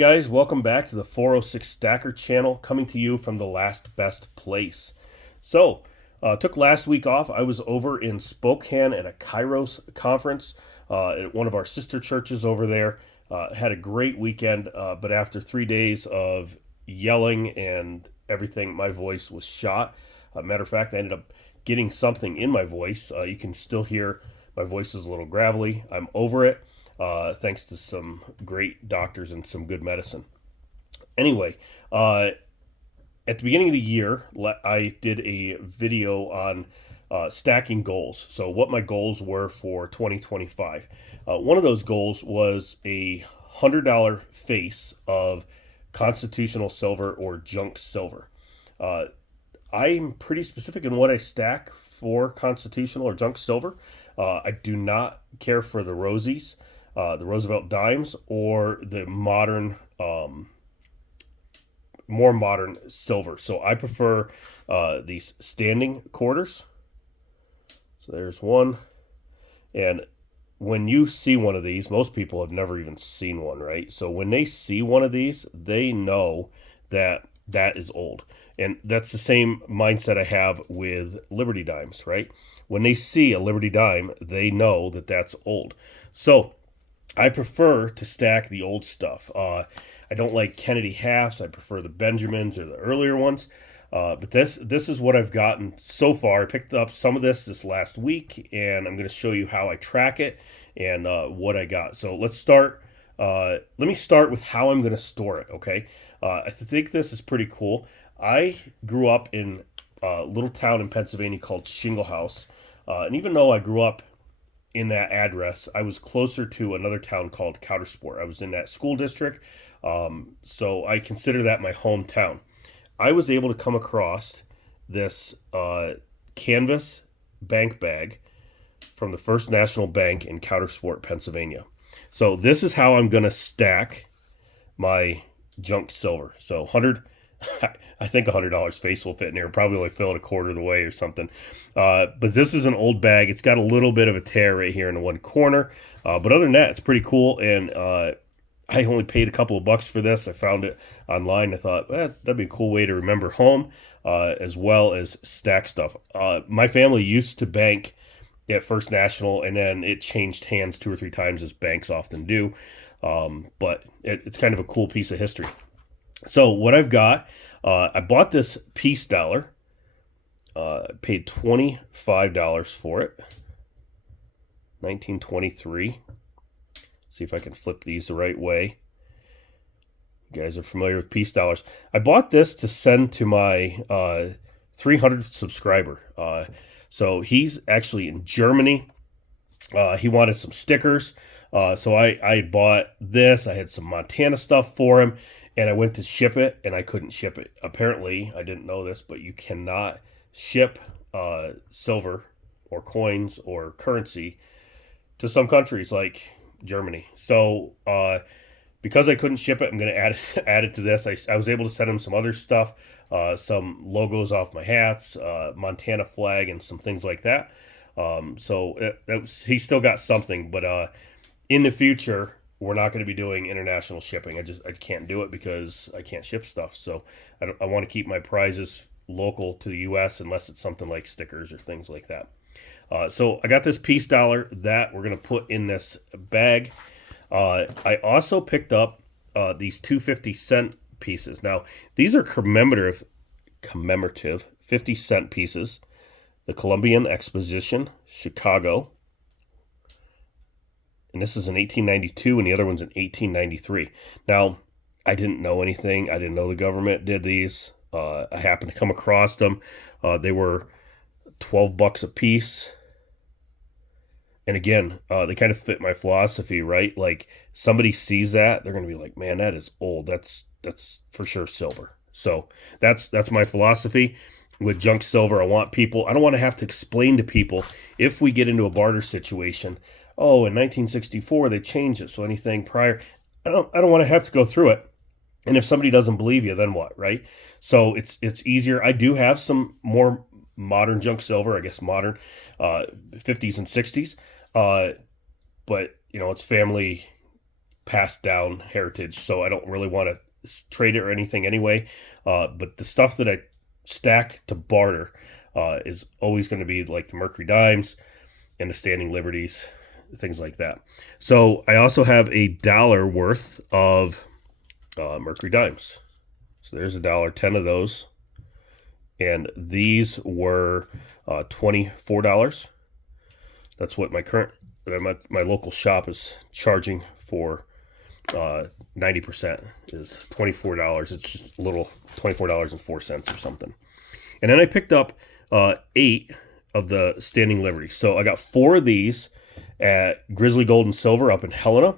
Guys, welcome back to the 406 Stacker channel, coming to you from the last best place. Took last week off. I was over in Spokane at a Kairos conference at one of our sister churches over there. Had a great weekend, but after 3 days of yelling and everything, my voice was shot. Matter of fact, I ended up getting something in my voice. You can still hear my voice is a little gravelly. I'm over it. Thanks to some great doctors and some good medicine. Anyway, at the beginning of the year, I did a video on stacking goals. So, what my goals were for 2025. One of those goals was a $100 face of constitutional silver or junk silver. I'm pretty specific in what I stack for constitutional or junk silver. I do not care for the Rosies. The Roosevelt dimes or the modern, more modern silver. So I prefer these standing quarters. So there's one. And when you see one of these, most people have never even seen one, right? So when they see one of these, they know that that is old. And that's the same mindset I have with Liberty dimes, right? When they see a Liberty dime, they know that that's old. So I prefer to stack the old stuff. I don't like Kennedy halves. I prefer the Benjamins or the earlier ones. But this is what I've gotten so far. I picked up some of this last week, and I'm going to show you how I track it and what I got. So let's start. Let me start with how I'm going to store it, okay? I think this is pretty cool. I grew up in a little town in Pennsylvania called Shingle House. And even though I grew up in that address, I was closer to another town called Coudersport. I was in that school district, so I consider that my hometown. I was able to come across this canvas bank bag from the First National Bank in Coudersport, Pennsylvania. So this is how I'm going to stack my junk silver. So 100, I think $100 face will fit in here. Probably only fill it a quarter of the way or something. But this is an old bag. It's got a little bit of a tear right here in the one corner. But other than that, it's pretty cool. And I only paid a couple of bucks for this. I found it online. I thought, that'd be a cool way to remember home, as well as stack stuff. My family used to bank at First National, and then it changed hands 2 or 3 times, as banks often do. But it's kind of a cool piece of history. So what I've got, I bought this Peace Dollar, paid $25 for it, 1923. See if I can flip these the right way. You guys are familiar with Peace Dollars. I bought this to send to my 300th subscriber. So he's actually in Germany. He wanted some stickers. So I bought this. I had some Montana stuff for him. And I went to ship it, and I couldn't ship it. Apparently, I didn't know this, but you cannot ship silver or coins or currency to some countries like Germany. So because I couldn't ship it, I'm going to add it to this. I was able to send him some other stuff, some logos off my hats, Montana flag, and some things like that. He still got something, but in the future, we're not going to be doing international shipping. I can't do it because I can't ship stuff. So I want to keep my prizes local to the U.S. unless it's something like stickers or things like that. So I got this Peace Dollar that we're going to put in this bag. I also picked up these 250-cent pieces. Now, these are commemorative 50-cent pieces. The Columbian Exposition, Chicago. And this is in 1892, and the other one's in 1893. Now, I didn't know anything. I didn't know the government did these. I happened to come across them. They were $12 a piece. And again, they kind of fit my philosophy, right? Like, somebody sees that, they're going to be like, man, that is old. That's for sure silver. So that's my philosophy. With junk silver, I don't want to have to explain to people if we get into a barter situation, oh, in 1964 they changed it, so anything prior, I don't want to have to go through it. And if somebody doesn't believe you, then what, right? So it's easier. I do have some more modern junk silver, I guess modern, 50s and 60s, but it's family passed down heritage, so I don't really want to trade it or anything anyway. But the stuff that I stack to barter is always going to be like the Mercury Dimes and the Standing Liberties, things like that. So I also have $1 worth of Mercury Dimes. So there's $1, 10 of those. And these were $24. That's what my local shop is charging for 90% is $24. It's just a little $24.04 or something. And then I picked up 8 of the Standing Liberty. So I got 4 of these at Grizzly Gold and Silver up in Helena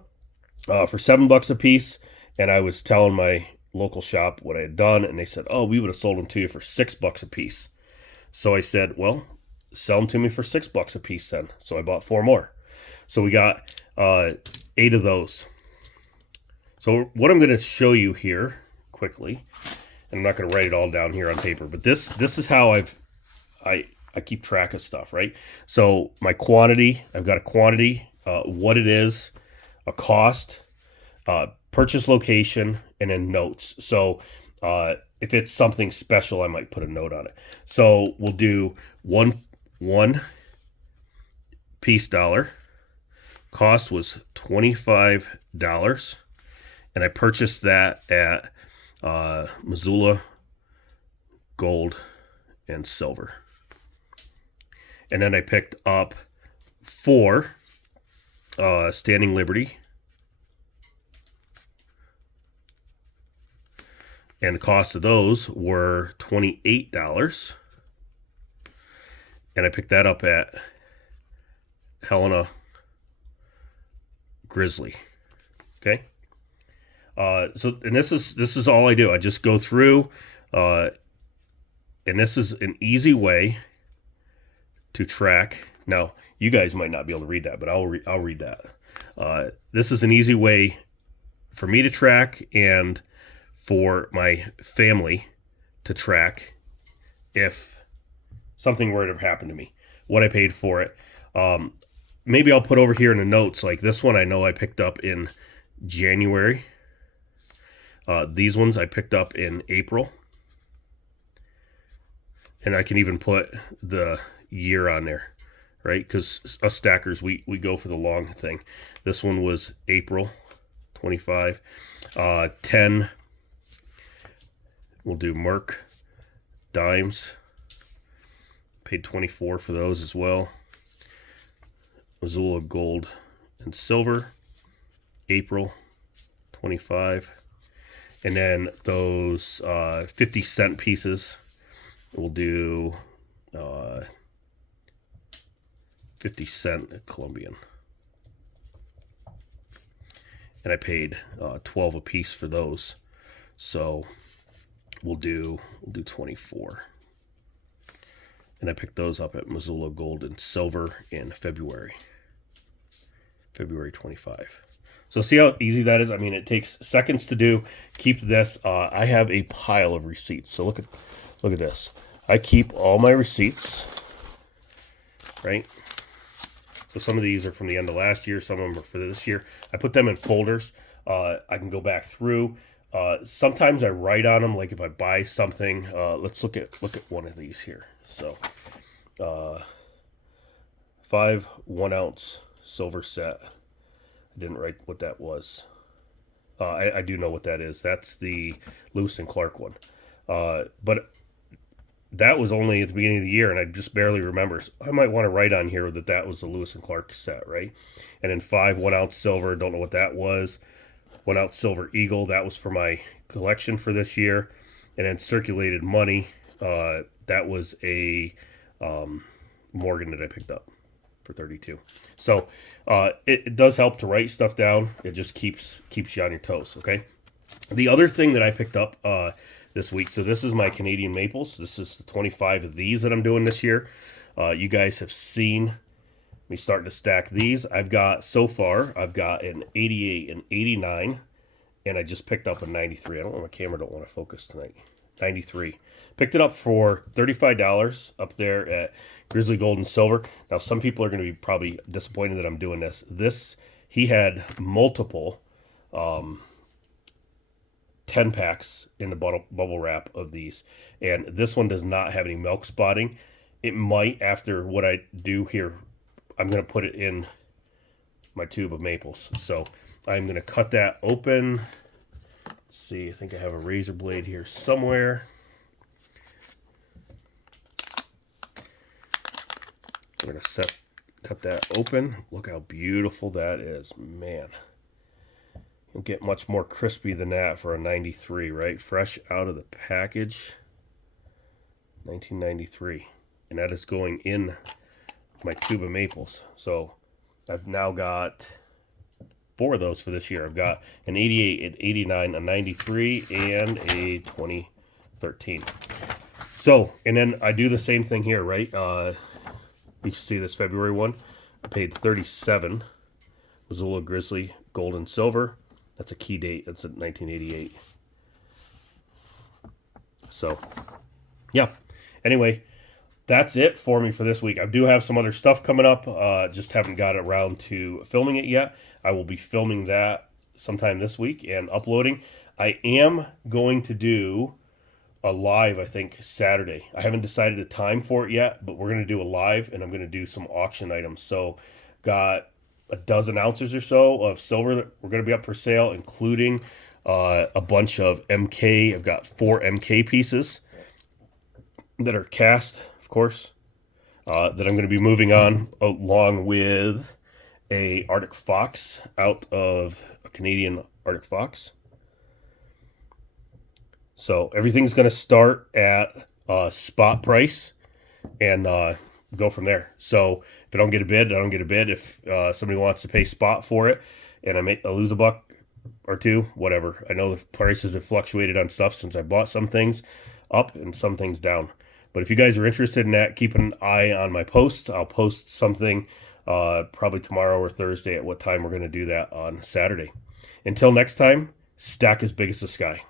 for $7 a piece. And I was telling my local shop what I had done, and they said, "Oh, we would have sold them to you for $6 a piece." So I said, "Well, sell them to me for $6 a piece then." So I bought 4 more. So we got 8 of those. So what I'm going to show you here quickly, and I'm not going to write it all down here on paper, but this is how I keep track of stuff, right? So my quantity, I've got a quantity, what it is, a cost, purchase location, and then notes. So if it's something special, I might put a note on it. So we'll do one piece dollar. Cost was $25, and I purchased that at Missoula Gold and Silver. And then I picked up 4 Standing Liberty. And the cost of those were $28. And I picked that up at Helena Grizzly. Okay. And this is all I do. I just go through, and this is an easy way to track. Now, you guys might not be able to read that, but I'll read that. This is an easy way for me to track and for my family to track if something were to happen to me, what I paid for it. Maybe I'll put over here in the notes, like this one I know I picked up in January. These ones I picked up in April. And I can even put the year on there, right? Because us stackers, we go for the long thing. This one was April 25. 10, we'll do Merc Dimes. Paid $24 for those as well. Missoula Gold and Silver, April 25. And then those 50-cent pieces, we'll do 50-cent Colombian. And I paid $12 a piece for those. So we'll do 24. And I picked those up at Missoula Gold and Silver in February 25. So see how easy that is? I mean, it takes seconds to do. Keep this. I have a pile of receipts. So look at this. I keep all my receipts, right? So some of these are from the end of last year. Some of them are for this year. I put them in folders. I can go back through. Sometimes I write on them, like if I buy something. Let's look at one of these here. So 5 1-ounce silver set. I didn't write what that was. I do know what that is. That's the Lewis and Clark one. But that was only at the beginning of the year, and I just barely remember. So I might want to write on here that was the Lewis and Clark set, right? And then 5 1-ounce silver. Don't know what that was. 1-ounce silver eagle. That was for my collection for this year. And then circulated money. That was a Morgan that I picked up for 32. So it does help to write stuff down. It just keeps you on your toes. Okay. The other thing that I picked up this week. So this is my Canadian maples. This is the 25 of these that I'm doing this year. You guys have seen me starting to stack these. I've got an 88, an 89, and I just picked up a 93. I don't know, my camera don't want to focus tonight. 93. Picked it up for $35 up there at Grizzly Gold and Silver. Now, some people are going to be probably disappointed that I'm doing this. He had multiple 10 packs in the bubble wrap of these. And this one does not have any milk spotting. It might after what I do here. I'm going to put it in my tube of maples. So I'm going to cut that open. Let's see, I think I have a razor blade here somewhere. I'm going to cut that open. Look how beautiful that is, man. You'll get much more crispy than that for a 93, right? Fresh out of the package, 1993. And that is going in my tube of maples. So I've now got 4 of those for this year. I've got an 88, an 89, a 93, and a 2013. So, and then I do the same thing here, right? You can see this February one. I paid $37. Missoula Grizzly Gold and Silver. That's a key date. That's at 1988. So, yeah. Anyway, that's it for me for this week. I do have some other stuff coming up. Just haven't got around to filming it yet. I will be filming that sometime this week and uploading. I am going to do a live, I think, Saturday. I haven't decided a time for it yet, but we're going to do a live, and I'm going to do some auction items. So, got a dozen ounces or so of silver that we're going to be up for sale, including a bunch of MK. I've got 4 MK pieces that are cast, of course, that I'm going to be moving on, along with a Arctic Fox out of a Canadian Arctic Fox. So everything's going to start at spot price and go from there. So if I don't get a bid, I don't get a bid. If somebody wants to pay spot for it and I lose a buck or two, whatever. I know the prices have fluctuated on stuff since I bought some things up and some things down. But if you guys are interested in that, keep an eye on my posts. I'll post something probably tomorrow or Thursday at what time we're going to do that on Saturday. Until next time, stack as big as the sky.